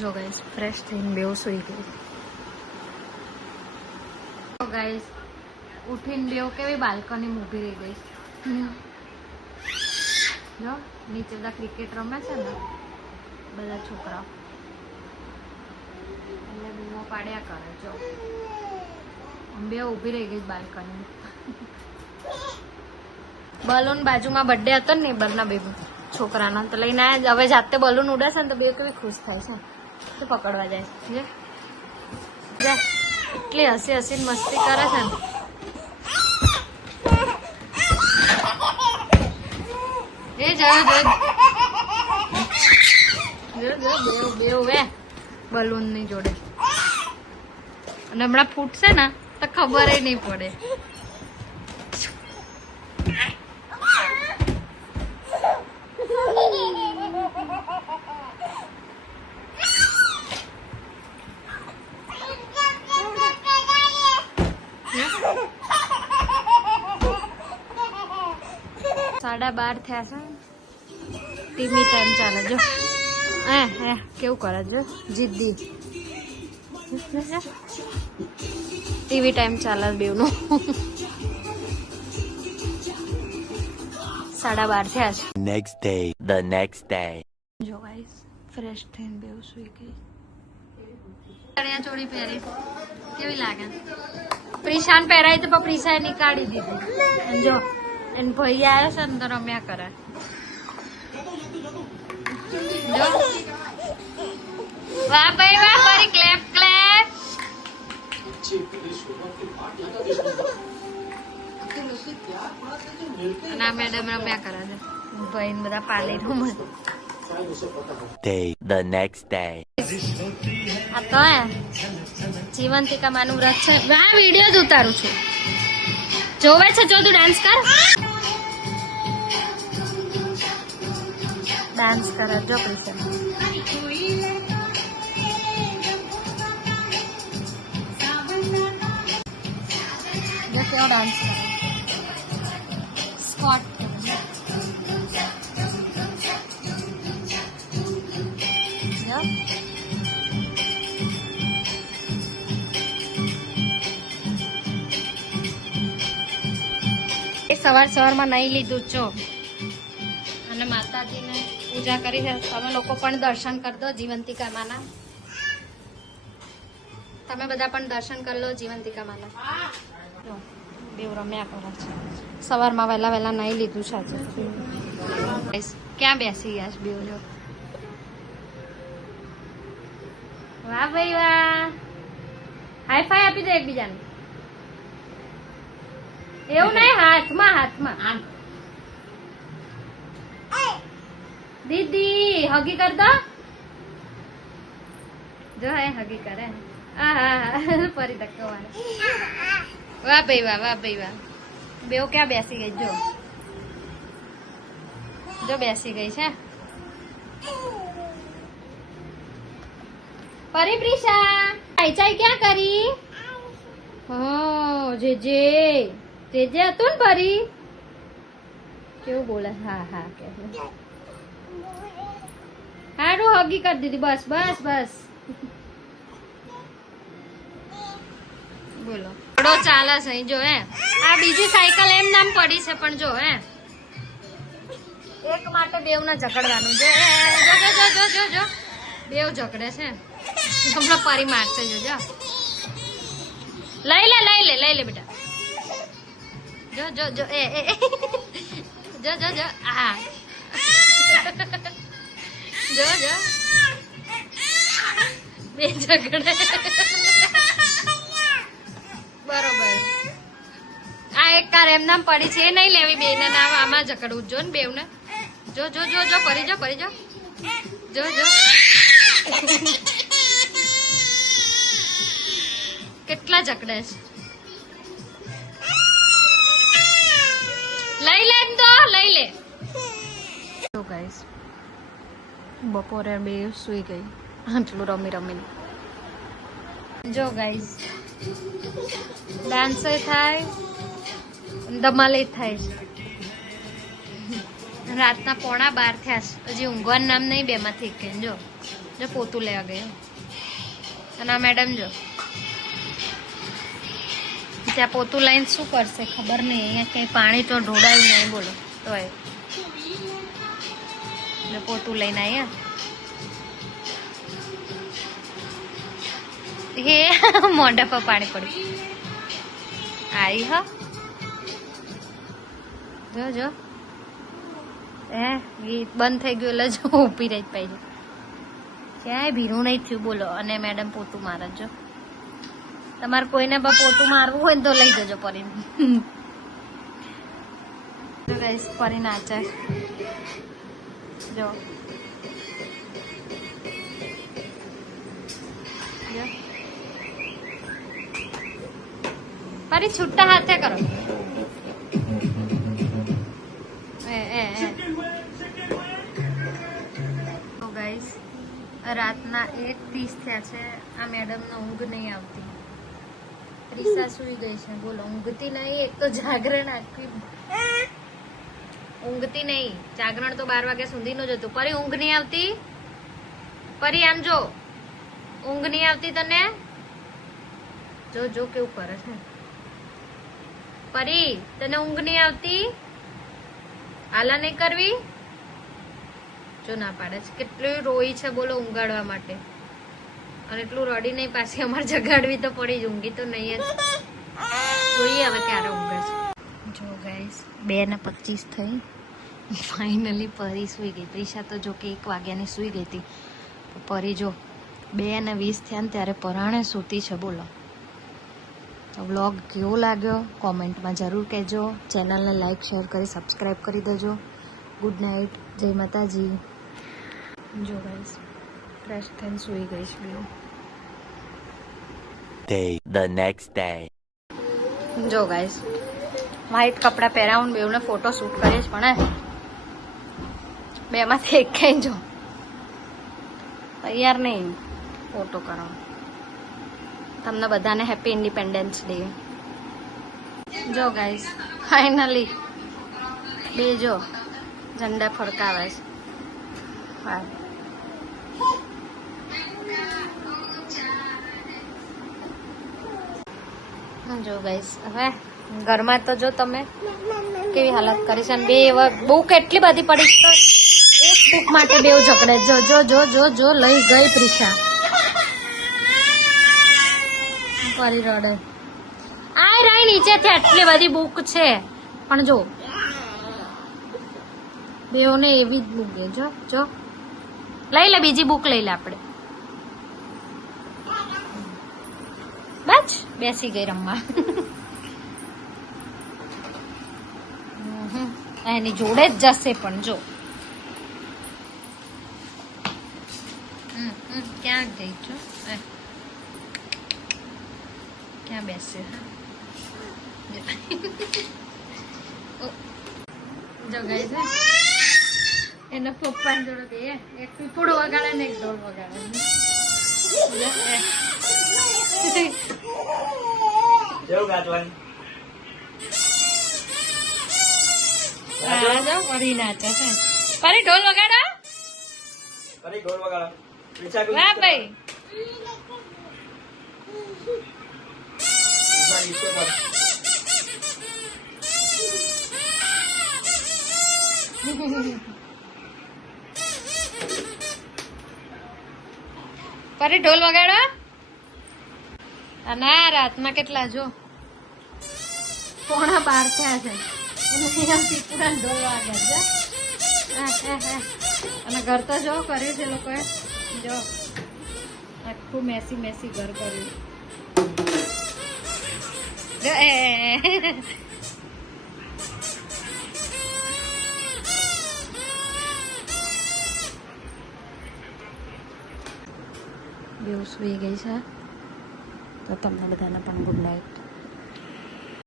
જો guys fresh થઈને બેવ સુઈ ગઈ. તો ગાઈસ ઉઠીને બેવ કેવી બાલ્કની ઊભી રહી ગઈ. જો નીચે બધા ક્રિકેટ રમે છે ને બધા છોકરાઓ, એટલે બૂમો પાડ્યા કરે. જો બે ઊભી રહી ગઈ બાલ્કની. બલૂન બાજુમાં બર્થડે હતો ને નેબરના બે છોકરાનો, તો લઈને આવ્યા. હવે જાતે બલૂન ઉડાડશે ને તો બે કેવી ખુશ થાય છે, તો પકડવા જાય છે. જા એટલી હસી હસીને મસ્તી કરે છે ને. એ જો બેવ વે બલૂન ની જોડે, અને હમણાં ફૂટશે ને તો ખબર નહીં પડે. સાડા 12 થયા છે, ટીવી ટાઈમ ચાલે. જો હે કેવું કરે જો જીદ્દી. ટીવી ટાઈમ ચાલે બેવનો. 12:30 થયા છે. The next day. જો ગાઈસ ફ્રેશ થઈને બેવ સુઈ ગઈ. ચણિયા ચોળી પહેરી કેવી લાગે? પ્રિશાન પહેરાય તો પ્રિશાએ નીકાળી દીધી. જો એને ભાઈ આવ્યો છે ને તો રમ્યા કરે. જો વાહ ભાઈ વાહ, ફરી ક્લેપ ક્લેપ. અને આ મેડમ રમ્યા કરે છે ભાઈ ને બધા પાલી રમે. The next day. આ તો જીવંતિકા માનું વ્રત છે. આ વિડીયો જ ઉતારું છું. જોવે છે? જો તું ડાન્સ કર. ડાન્સ કરે જો પ્રિશન. જો કેવો ડાન્સ કરે. સ્કોટ જો સવારમાં નહીં લીધું છો, અને માતાજીને પૂજા કરી છે. તમે લોકો પણ દર્શન કરી દો જીવંતિકા માના. તમે બધા પણ દર્શન કરી લો જીવંતિકા માના. બેવ રમ્યા કરે છે. સવારમાં વહેલા નહીં લીધું છે આજે. ક્યાં બેસી ગયા છે બેવ? જો વાહ ભાઈ વાહ, હાઈ ફાઈ આપી દો એકબીજાને. એવું નહીં, હાથમાં. દીદી હગી કર દો. જો હે હગી કરે. ફરી ધક્કો મારે. વાહ ભાઈ વાહ. બેવ ક્યાં બેસી ગઈ? જો બેસી ગઈ છે. પરી પ્રિશા ચાઈ ક્યાં કરી? જે હતું ને પરી કેવું બોલે. હા કે હારું હગી કરી દીધી. બસ બોલો. થોડો ચાલે છે જો હે. આ બીજી સાયકલ એમ નામ પડી છે, પણ જો હે એક માટે બેવ ના ઝઘડવાનું. જો બેવ ઝઘડે છે. હમણાં પરી મારશે. જો લઈ લે બેટા. જો આ જો બે ઝઘડે. બરોબર. આ એક કાર એમ નામ પડી છે, એ નહીં લેવી. બે ના નામ આમાં ઝઘડવું જો ને બેવ ને. જો પરી જો. કેટલા ઝઘડે છે. લઈ લે. જો ગાઈસ બપોરે બે સુઈ ગઈ આટલું રમીને. જો ગાઈસ ડાન્સ થાય, ધમાલ થાય છે. રાતના 11:15 થયા છે. હજી ઊંઘવાનું નામ નહીં. 2 માંથી એક. જો જો પોતું લેવા ગયો. અને આ મેડમ જો ત્યાં પોતું લઈને શું કરશે ખબર નહીં. અહીંયા કંઈ પાણી તો ઢોળાયું નહીં બોલો તો પોતું લઈને આવ્યા. હે મોઢા પર પાણી પડ્યું. આવી હા જો જો ગીત બંધ થઈ ગયું એટલે જો ઊભી રહી પાછી. ક્યાંય ભીનું નહીં થયું બોલો. અને મેડમ પોતું મારે જો. તમારે કોઈને પોતું મારવું હોય ને તો લઈ જજો પરીને. પરી નાચે જો પરી છૂટા હાથે કરો. ગાઈસ રાતના 1:30 થયા છે. આ મેડમને ઊંઘ નહીં આવતી. રીસા સુઈ ગઈ છે બોલો. ઊંઘતી નહીં. એક તો જાગરણ આખી ઊંઘતી નહીં. જાગરણ તો 12 વાગ્યા સુધીનું જ હતું. પરી ઊંઘ નહીં આવતી. પરી આમ જો ઊંઘ નહીં આવતી તને. જો જો કેવું કરે છે. પરી તને ઊંઘ નહીં આવતી. આલા નહીં કરવી. જો ના પાડે છે. કેટલું રોઈ છે બોલો ઊંઘાડવા માટે. અને એટલું રડી નહીં પાછી અમારે જગાડવી તો પડી જ. ઊંઘી તો નહીં જ. જોઈએ હવે ક્યારે ઊંઘે છે. જો ગાઈસ 2:25 થઈ. ફાઇનલી પરી સુઈ ગઈ. પ્રિશા તો જો કે 1 વાગ્યાની સુઈ ગઈ હતી. પરી જો 2:20 થયા ને ત્યારે પરાણે સૂતી છે બોલો. તો વ્લોગ કેવો લાગ્યો કોમેન્ટમાં જરૂર કહેજો. ચેનલને લાઈક શેર કરી સબસ્ક્રાઈબ કરી દેજો. Good night. જય માતાજી. જો ગાઈસ ફ્રેશ થઈને સૂઈ ગઈ છે. The next day. જો ગાઈસ વ્હાઈટ કપડાં પહેરાવું બેવને ફોટો શૂટ કરીએ જ પણ બેમાંથી એક કઈ જો તૈયાર નહીં ફોટો કરાવો. તમને બધાને હેપી ઇન્ડિપેન્ડન્સ ડે. જો ગાઈસ ફાઇનલી બે જો ઝંડા ફરકાવે છે. હા જો ગાઈસ હવે ઘરમાં તો જો તમે કેવી હાલત કરી છે. બે એવા બુક એટલી બધી પડી તો એક બુક માટે બે ઝઘડે. જો જો જો જો જો લઈ ગઈ પ્રિશા. ફરી રડે. આ રહી નીચેથી આટલી બધી બુક છે પણ જો બેઓને એવી જ બુક દે. જો જો લઈ લે બીજી બુક લઈ લે આપણે. બસ બેસી ગઈ રમવા. એની જોડે જ જશે પણ જો ક્યાં ગઈ છો. ક્યાં બેસે જો ગઈ છે. એના પપ્પા જોડે એક પીપળો વગાડે ને એક ઢોલ વગાડે. પરી નાચે છે. પરી ઢોલ વગાડો. વાહ ભાઈ. પરી ઢોલ વગાડો. અને રાતમાં કેટલા જો 11:15 થયા છે. ઢોલ વાગે છે. અને ઘર તો જો કર્યું છે લોકોએ. જો આખું મેસી મેસી ઘર કર્યું. બેઉ સુઈ ગઈ છે. તો તમને બધાને પણ ગુડ નાઇટ.